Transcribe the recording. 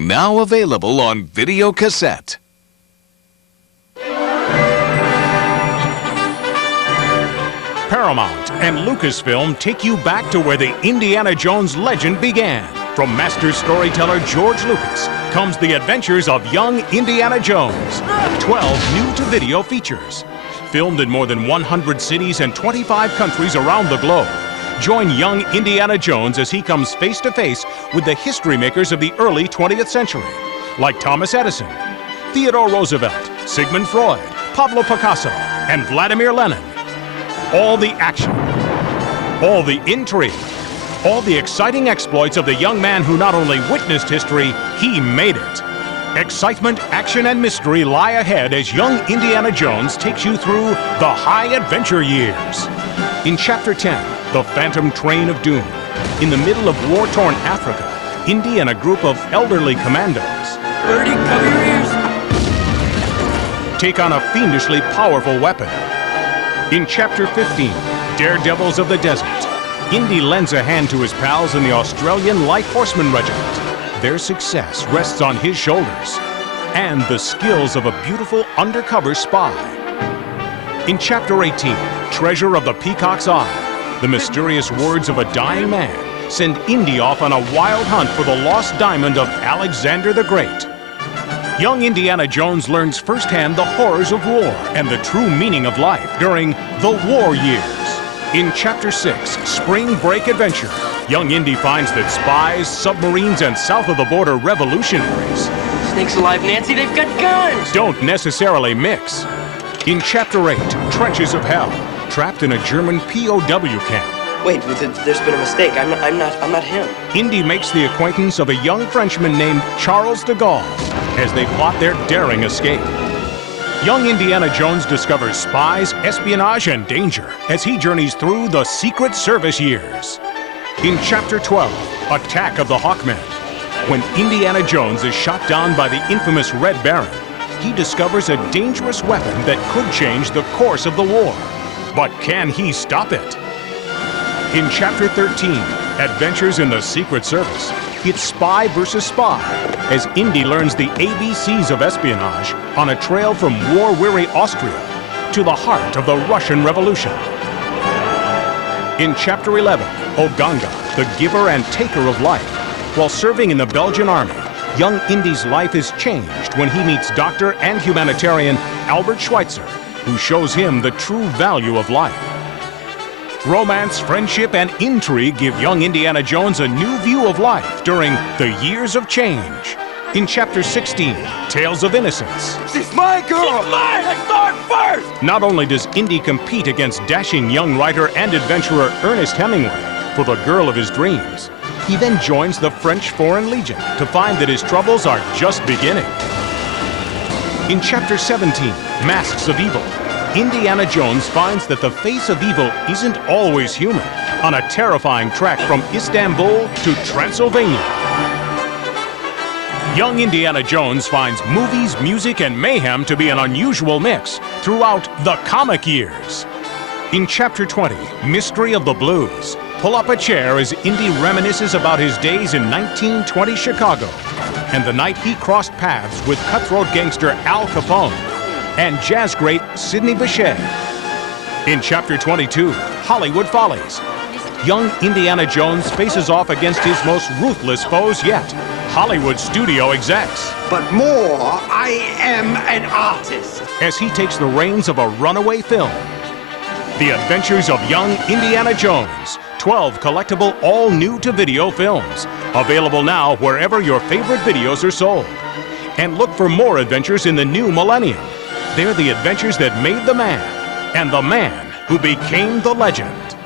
Now available on video cassette. Paramount and Lucasfilm take you back to where the Indiana Jones legend began. From master storyteller George Lucas comes the adventures of young Indiana Jones. 12 new-to-video features. Filmed in more than 100 cities and 25 countries around the globe. Join young Indiana Jones as he comes face-to-face with the history makers of the early 20th century, like Thomas Edison, Theodore Roosevelt, Sigmund Freud, Pablo Picasso, and Vladimir Lenin. All the action, all the intrigue, all the exciting exploits of the young man who not only witnessed history, he made it. Excitement, action, and mystery lie ahead as young Indiana Jones takes you through the high adventure years. In Chapter 10, The Phantom Train of Doom, in the middle of war-torn Africa, Indy and a group of elderly commandos Birdie, cover your ears. take on a fiendishly powerful weapon. In Chapter 15, Daredevils of the Desert, Indy lends a hand to his pals in the Australian Light Horseman Regiment. Their success rests on his shoulders and the skills of a beautiful undercover spy. In Chapter 18, Treasure of the Peacock's Eye, the mysterious words of a dying man send Indy off on a wild hunt for the lost diamond of Alexander the Great. Young Indiana Jones learns firsthand the horrors of war and the true meaning of life during the war years. In Chapter 6, Spring Break Adventure, young Indy finds that spies, submarines, and south-of-the-border revolutionaries Snakes alive, Nancy, they've got guns! don't necessarily mix. In Chapter 8, Trenches of Hell, trapped in a German POW camp, Wait, there's been a mistake. I'm not him. Indy makes the acquaintance of a young Frenchman named Charles de Gaulle as they plot their daring escape. Young Indiana Jones discovers spies, espionage, and danger as he journeys through the Secret Service years. In Chapter 12, Attack of the Hawkmen, when Indiana Jones is shot down by the infamous Red Baron, he discovers a dangerous weapon that could change the course of the war. But can he stop it? In Chapter 13, Adventures in the Secret Service, it's spy versus spy as Indy learns the ABCs of espionage on a trail from war-weary Austria to the heart of the Russian Revolution. In Chapter 11, Oganga, the giver and taker of life, while serving in the Belgian army, young Indy's life is changed when he meets doctor and humanitarian Albert Schweitzer, who shows him the true value of life. Romance, friendship, and intrigue give young Indiana Jones a new view of life during the years of change. In Chapter 16, Tales of Innocence, She's my girl! She's mine! I saw it first! not only does Indy compete against dashing young writer and adventurer Ernest Hemingway for the girl of his dreams, he then joins the French Foreign Legion to find that his troubles are just beginning. In Chapter 17, Masks of Evil, Indiana Jones finds that the face of evil isn't always human on a terrifying trek from Istanbul to Transylvania. Young Indiana Jones finds movies, music, and mayhem to be an unusual mix throughout the comic years. In Chapter 20, Mystery of the Blues, pull up a chair as Indy reminisces about his days in 1920 Chicago and the night he crossed paths with cutthroat gangster Al Capone and jazz great Sidney Bechet. In Chapter 22, Hollywood Follies, young Indiana Jones faces off against his most ruthless foes yet, Hollywood studio execs, But more, I am an artist. as he takes the reins of a runaway film. The Adventures of Young Indiana Jones, 12 collectible all-new-to-video films, available now wherever your favorite videos are sold. And look for more adventures in the new millennium. They're the adventures that made the man, and the man who became the legend.